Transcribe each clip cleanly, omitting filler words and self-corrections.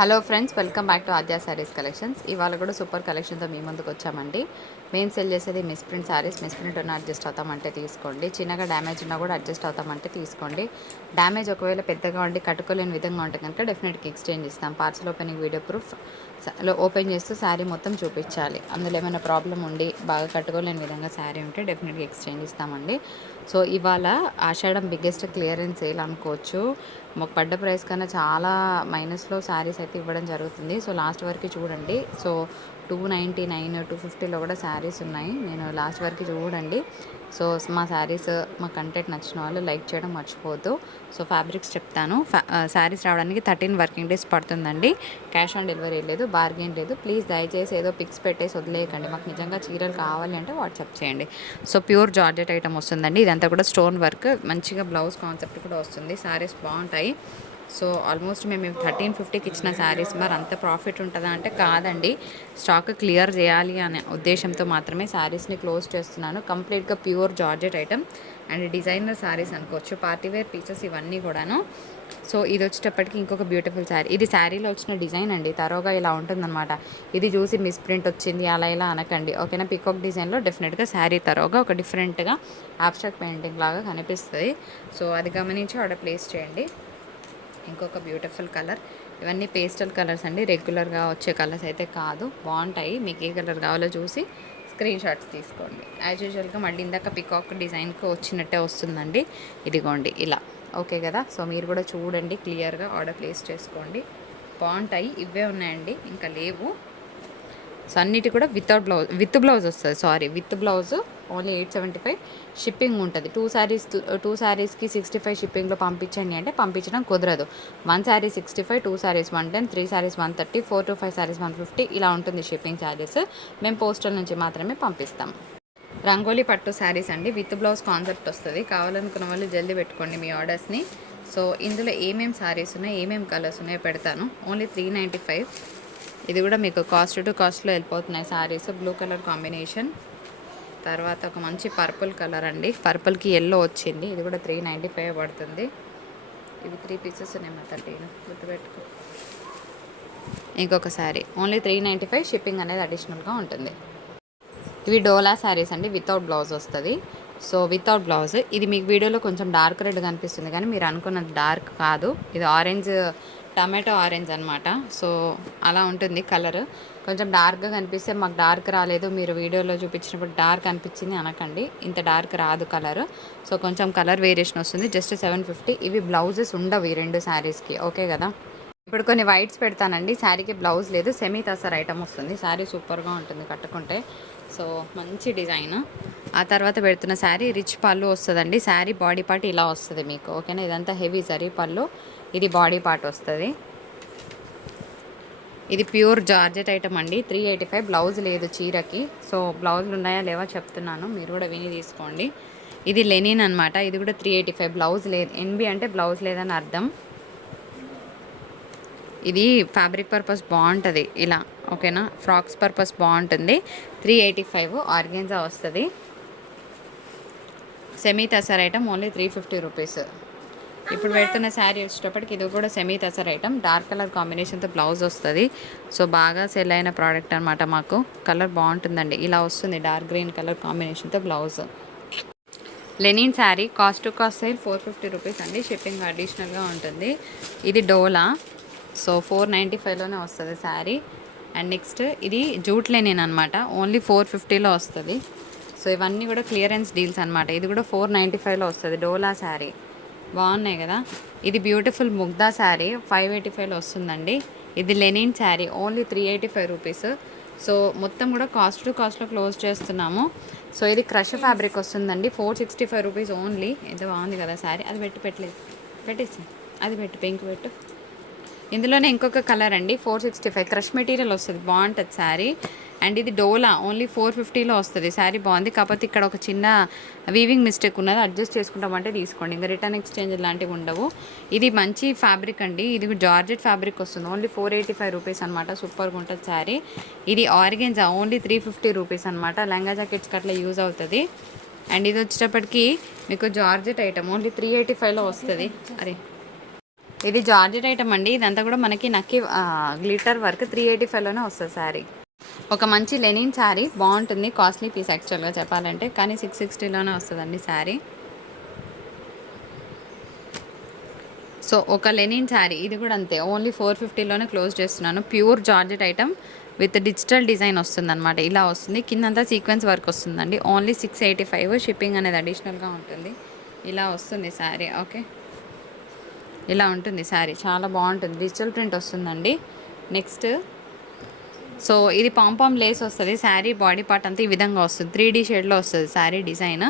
Hello friends, welcome back to Aadya saris collections. ఇవాళ కూడా super కలెక్షన్తో మీ ముందుకు వచ్చామండి. మేము సెల్ చేసేది miss print saris. Miss print ఉన్న అడ్జస్ట్ అవుతామంటే తీసుకోండి, చిన్నగా డ్యామేజ్ ఉన్నా కూడా అడ్జస్ట్ అవుతామంటే తీసుకోండి. డ్యామేజ్ ఒకవేళ పెద్దగా ఉండి కట్టుకోలేని విధంగా ఉంటే కనుక డెఫినెట్గా ఎక్స్చేంజ్ ఇస్తాం. Parcel opening video proof open చేస్తూ శారీ మొత్తం చూపించాలి. అందులో ఏమైనా ప్రాబ్లం ఉండి బాగా కట్టుకోలేని విధంగా శారీ ఉంటే డెఫినెట్గా ఎక్స్చేంజ్ ఇస్తామండి. సో ఇవాళ ఆషాఢం బిగ్గెస్ట్ క్లియరెన్స్ సేల్ అనుకోవచ్చు. మాకు పడ్డ ప్రైస్ కన్నా చాలా మైనస్లో శారీస్ అయితే ఇవ్వడం జరుగుతుంది. సో లాస్ట్ వరకు చూడండి. సో 299, 250లో కూడా శారీస్ ఉన్నాయి. నేను లాస్ట్ వరకు చూడండి. సో మా శారీస్, మా కంటెంట్ నచ్చిన వాళ్ళు లైక్ చేయడం మర్చిపోవద్దు. సో ఫ్యాబ్రిక్స్ చెప్తాను. శారీస్ రావడానికి 13 వర్కింగ్ డేస్ పడుతుందండి. క్యాష్ ఆన్ డెలివరీ లేదు, బార్గెన్ లేదు. ప్లీజ్ దయచేసి ఏదో పిక్స్ పెట్టేసి వదిలేయకండి. మాకు నిజంగా చీరలు కావాలి అంటే వాట్సాప్ చేయండి. సో ప్యూర్ జార్జెట్ ఐటమ్ వస్తుందండి. ఇదంతా కూడా స్టోన్ వర్క్, మంచిగా బ్లౌజ్ కాన్సెప్ట్ కూడా వస్తుంది. శారీస్ బాగుంటాయి. సో ఆల్మోస్ట్ మేము 1350కి ఇచ్చిన శారీస్ మరి అంత ప్రాఫిట్ ఉంటుందా అంటే కాదండి. స్టాక్ క్లియర్ చేయాలి అనే ఉద్దేశంతో మాత్రమే శారీస్ని క్లోజ్ చేస్తున్నాను. కంప్లీట్గా pure georgette item and designer saris అనుకోవచ్చు. పార్టీవేర్ పీసెస్ ఇవన్నీ కూడాను. సో ఇది వచ్చేటప్పటికి ఇంకొక బ్యూటిఫుల్ శారీ. ఇది శారీలో వచ్చిన డిజైన్ అండి. తరోగా ఇలా ఉంటుందన్నమాట. ఇది చూసి మిస్ ప్రింట్ వచ్చింది అలా ఇలా అనకండి, ఓకేనా. పికాక్ డిజైన్లో డెఫినెట్గా శారీ తరోగా ఒక డిఫరెంట్గా ఆబ్స్ట్రాక్ట్ పెయింటింగ్ లాగా కనిపిస్తుంది. సో అది గమనించి ఆర్డర్ ప్లేస్ చేయండి. ఇంకొక బ్యూటిఫుల్ కలర్. ఇవన్నీ పేస్టల్ కలర్స్ అండి, రెగ్యులర్గా వచ్చే కలర్స్ అయితే కాదు. బాగుంటాయి. మీకు ఏ కలర్ కావాలో చూసి స్క్రీన్ షాట్స్ తీసుకోండి. యాజ్ యూజువల్గా మళ్ళీ ఇందాక పికాక్ డిజైన్కి వచ్చినట్టే వస్తుందండి. ఇదిగోండి ఇలా, ఓకే కదా. సో మీరు కూడా చూడండి, క్లియర్గా ఆర్డర్ ప్లేస్ చేసుకోండి. బాగుంటాయి. ఇవే ఉన్నాయండి, ఇంకా లేవు. సో అన్నిటి కూడా విత్ బ్లౌజ్ వస్తుంది. విత్ బ్లౌజ్ ఓన్లీ 875 షిప్పింగ్ ఉంటుంది. టూ శారీస్కి 65 షిప్పింగ్లో పంపించండి అంటే పంపించడం కుదరదు. 1 శారీ 65, 2 శారీస్ 110, 3 శారీస్ 130, 4 to 5 శారీస్ 150 ఇలా ఉంటుంది షిప్పింగ్ ఛార్జెస్. మేము పోస్టల్ నుంచి మాత్రమే పంపిస్తాం. రంగోలీ పట్టు శారీస్ అండి, విత్ బ్లౌజ్ కాన్సెప్ట్ వస్తుంది. కావాలనుకున్న వాళ్ళు జల్దీ పెట్టుకోండి మీ ఆర్డర్స్ని. సో ఇందులో ఏమేమి శారీస్ ఉన్నాయి, ఏమేమి కలర్స్ ఉన్నాయో పెడతాను. ఓన్లీ 395. ఇది కూడా మీకు కాస్ట్ టు కాస్ట్లో వెళ్ళిపోతున్నాయి శారీస్. బ్లూ కలర్ కాంబినేషన్, తర్వాత ఒక మంచి పర్పుల్ కలర్ అండి. పర్పుల్కి ఎల్లో వచ్చింది. ఇది కూడా 395 పడుతుంది. ఇవి 3 పీసెస్ ఉన్నాయి, 13 గుర్తుపెట్టుకో. ఇంకొక శారీ ఓన్లీ 395, షిప్పింగ్ అనేది అడిషనల్గా ఉంటుంది. ఇవి డోలా శారీస్ అండి, వితౌట్ బ్లౌజ్ వస్తుంది. So without blouse. ఇది మీకు వీడియోలో కొంచెం డార్క్ రెడ్ కనిపిస్తుంది కానీ మీరు అనుకున్నది డార్క్ కాదు. ఇది ఆరెంజ్, టమాటో ఆరెంజ్ అనమాట. సో అలా ఉంటుంది కలర్. కొంచెం డార్క్గా కనిపిస్తే మాకు డార్క్ రాలేదు, మీరు వీడియోలో చూపించినప్పుడు డార్క్ అనిపించింది అనకండి. ఇంత డార్క్ రాదు కలర్. సో కొంచెం కలర్ వేరియేషన్ వస్తుంది. జస్ట్ 750. ఇవి బ్లౌజెస్ ఉండవు ఈ 2 శారీస్కి, ఓకే కదా. ఇప్పుడు కొన్ని వైట్స్ పెడతానండి. శారీకి బ్లౌజ్ లేదు, సెమీ తసర్ ఐటమ్ వస్తుంది. శారీ సూపర్గా ఉంటుంది కట్టుకుంటే. సో మంచి డిజైన్. ఆ తర్వాత పెడుతున్న శారీ రిచ్ పళ్ళు వస్తుందండి. శారీ బాడీ పార్ట్ ఇలా వస్తుంది మీకు, ఓకేనా. ఇదంతా హెవీ జరీ పళ్ళు, ఇది బాడీ పార్ట్ వస్తుంది. ఇది ప్యూర్ జార్జెట్ ఐటమ్ అండి. 385. బ్లౌజ్ లేదు చీరకి. సో బ్లౌజులు ఉన్నాయా లేవా చెప్తున్నాను, మీరు కూడా విని తీసుకోండి. ఇది లెనిన్ అనమాట. ఇది కూడా 385. బ్లౌజ్ లేదు. ఎన్బి అంటే బ్లౌజ్ లేదని అర్థం. ఇది ఫ్యాబ్రిక్ పర్పస్ బాగుంటుంది ఇలా, ఓకేనా. ఫ్రాక్స్ పర్పస్ బాగుంటుంది. 385 ఆర్గెన్జా వస్తుంది. Semi tussar item only 350 rupees. ఇప్పుడు పెడుతున్న శారీ వచ్చేటప్పటికి ఇది కూడా semi tussar item. Dark colour కాంబినేషన్తో బ్లౌజ్ వస్తుంది. సో బాగా సెల్ అయిన ప్రోడక్ట్ అనమాట. మాకు కలర్ బాగుంటుందండి. ఇలా వస్తుంది డార్క్ గ్రీన్ కలర్ కాంబినేషన్తో blouse. Linen sari cost to cost side 450 rupees అండి. షిప్పింగ్ అడిషనల్గా ఉంటుంది. ఇది డోలా. సో 495లోనే వస్తుంది శారీ. అండ్ నెక్స్ట్ ఇది జూట్ లెనిన్ అనమాట. ఓన్లీ 450లో వస్తుంది. సో ఇవన్నీ కూడా క్లియరెన్స్ డీల్స్ అనమాట. ఇది కూడా 495లో వస్తుంది. డోలా శారీ బాగున్నాయి కదా. ఇది బ్యూటిఫుల్ ముగ్దా శారీ 585లో వస్తుందండి. ఇది linen sari only 385 rupees. So మొత్తం కూడా కాస్ట్ టు కాస్ట్లో క్లోజ్ చేస్తున్నాము. సో ఇది క్రష్ ఫ్యాబ్రిక్ వస్తుందండి. 465 రూపీస్ ఓన్లీ. ఎంత బాగుంది కదా శారీ. అది పెట్టలేదు, పెట్టేసి అది పెట్టు, పింక్ పెట్టు. ఇందులోనే ఇంకొక కలర్ అండి, 465 క్రష్ మెటీరియల్ వస్తుంది. బాగుంటుంది శారీ. అండ్ ఇది డోలా ఓన్లీ 450లో వస్తుంది. శారీ బాగుంది. కాకపోతే ఇక్కడ ఒక చిన్న వీవింగ్ మిస్టేక్ ఉన్నది, అడ్జస్ట్ చేసుకుంటామంటే తీసుకోండి. ఇంకా రిటర్న్ ఎక్స్చేంజ్ లాంటివి ఉండవు. ఇది మంచి ఫ్యాబ్రిక్ అండి. ఇది జార్జెట్ ఫ్యాబ్రిక్ వస్తుంది. ఓన్లీ 485 రూపీస్ అనమాట. సూపర్గా ఉంటుంది శారీ. ఇది ఆర్గెన్జా ఓన్లీ 350 రూపీస్ అనమాట. లంగా జాకెట్స్కి అట్లా యూజ్ అవుతుంది. అండ్ ఇది వచ్చేటప్పటికి మీకు జార్జెట్ ఐటమ్ ఓన్లీ 385లో వస్తుంది. అరే ఇది జార్జెట్ ఐటమ్ అండి. ఇదంతా కూడా మనకి నక్కి గ్లిటర్ వర్క్ 385లోనే వస్తుంది శారీ. ఒక మంచి లెనిన్ శారీ బాగుంటుంది. కాస్ట్లీ పీస్ యాక్చువల్గా చెప్పాలంటే, కానీ 660లోనే వస్తుందండి శారీ. సో ఒక లెనిన్ శారీ ఇది కూడా అంతే, ఓన్లీ 450లోనే క్లోజ్ చేస్తున్నాను. Pure georgette item with digital design వస్తుందన్నమాట. ఇలా వస్తుంది, కిందంతా సీక్వెన్స్ వర్క్ వస్తుందండి. ఓన్లీ 685. షిప్పింగ్ అనేది అడిషనల్గా ఉంటుంది. ఇలా వస్తుంది శారీ. ఓకే, ఇలా ఉంటుంది శారీ, చాలా బాగుంటుంది. డిజిటల్ ప్రింట్ వస్తుందండి. నెక్స్ట్ సో ఇది పాంపామ్ లేస్ వస్తుంది. శారీ బాడీ పార్ట్ అంతా ఈ విధంగా వస్తుంది. 3D షేడ్లో వస్తుంది శారీ డిజైన్.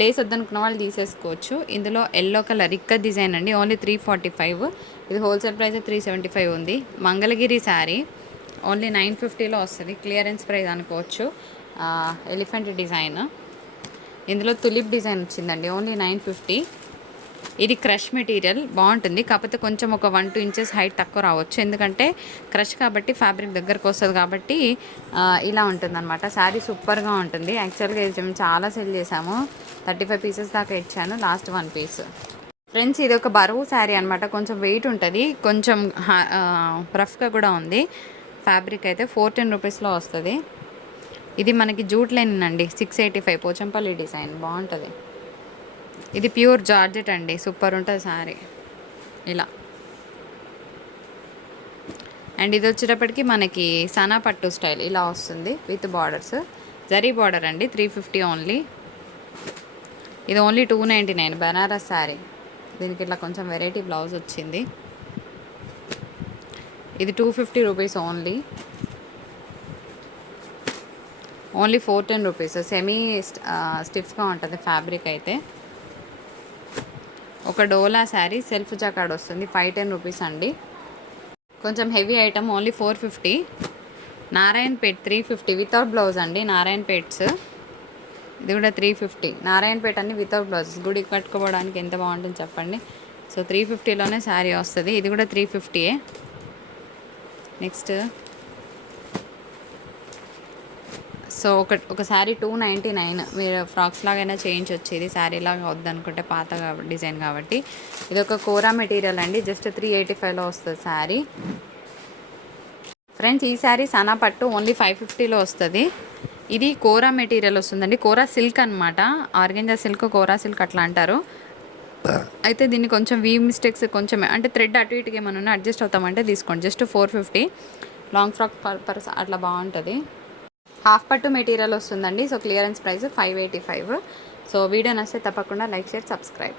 లేస్ వద్దనుకున్న వాళ్ళు తీసేసుకోవచ్చు. ఇందులో ఎల్లో కలర్ ఇక్క డిజైన్ అండి. ఓన్లీ 345. ఇది హోల్సేల్ ప్రైస్ 375 ఉంది. మంగళగిరి శారీ ఓన్లీ 950లో వస్తుంది. క్లియరెన్స్ ప్రైస్ అనుకోవచ్చు. ఎలిఫెంట్ డిజైన్, ఇందులో తులిప్ డిజైన్ వచ్చిందండి. ఓన్లీ 950. ఇది క్రష్ మెటీరియల్ బాగుంటుంది, కాకపోతే కొంచెం ఒక 1-2 ఇంచెస్ హైట్ తక్కువ రావచ్చు. ఎందుకంటే క్రష్ కాబట్టి ఫ్యాబ్రిక్ దగ్గరకు వస్తుంది కాబట్టి ఇలా ఉంటుందన్నమాట. శారీ సూపర్గా ఉంటుంది. యాక్చువల్గా ఇది మేము చాలా సెల్ చేసాము. 35 పీసెస్ దాకా ఇచ్చాను, లాస్ట్ 1 పీస్. ఫ్రెండ్స్ ఇది ఒక బరువు శారీ అనమాట. కొంచెం వెయిట్ ఉంటుంది, కొంచెం రఫ్గా కూడా ఉంది. ఫ్యాబ్రిక్ అయితే 410 రూపీస్లో వస్తుంది. ఇది మనకి జూట్ లెనిన్ అండి. 685 పోచంపల్లి డిజైన్ బాగుంటుంది. ఇది ప్యూర్ జార్జెట్ అండి, సూపర్ ఉంటుంది శారీ ఇలా. అండ్ ఇది వచ్చేటప్పటికి మనకి సనా పట్టు స్టైల్ ఇలా వస్తుంది విత్ బార్డర్స్. జరీ బార్డర్ అండి. 350 ఓన్లీ. ఇది ఓన్లీ 299 బనారస్ శారీ. దీనికి ఇట్లా కొంచెం వెరైటీ బ్లౌజ్ వచ్చింది. ఇది 250 rupees only. Only 410 rupees. Semi స్టిఫ్గా ఉంటుంది ఫ్యాబ్రిక్ అయితే. ఒక డోలా శారీ సెల్ఫ్ జాకార్డ్ వస్తుంది. 510 రూపీస్ అండి. కొంచెం heavy item, only 450. Narayanpet 350 without blouse అండి. నారాయణపేట్స్ ఇది కూడా 350. నారాయణపేట అన్ని వితౌట్ బ్లౌజెస్. గుడికి కట్టుకోవడానికి ఎంత బాగుంటుంది చెప్పండి. సో 350లోనే శారీ వస్తుంది. ఇది కూడా 350. నెక్స్ట్ సో ఒక శారీ 299. మీరు ఫ్రాక్స్ లాగైనా చేయించవచ్చు. ఇది శారీ లాగా వద్దనుకుంటే పాత డిజైన్ కాబట్టి. ఇది ఒక కోరా మెటీరియల్ అండి. జస్ట్ 385లో వస్తుంది శారీ. ఫ్రెండ్స్ ఈ శారీ సనా పట్టు ఓన్లీ 550లో వస్తుంది. ఇది కోరా మెటీరియల్ వస్తుందండి. కోరా సిల్క్ అనమాట. ఆర్గెంజా సిల్క్, కోరా సిల్క్ అట్లా అంటారు. అయితే దీన్ని కొంచెం మిస్టేక్స్ కొంచెం అంటే థ్రెడ్ అటు ఇటుకి ఏమైనా అడ్జస్ట్ అవుతామంటే తీసుకోండి. జస్ట్ 450. లాంగ్ ఫ్రాక్ పర్పస్ అట్లా బాగుంటుంది. హాఫ్ పట్టు మెటీరియల్ వస్తుందండి. So clearance price 585. So video నచ్చితే తప్పకుండా లైక్, షేర్, సబ్స్క్రైబ్.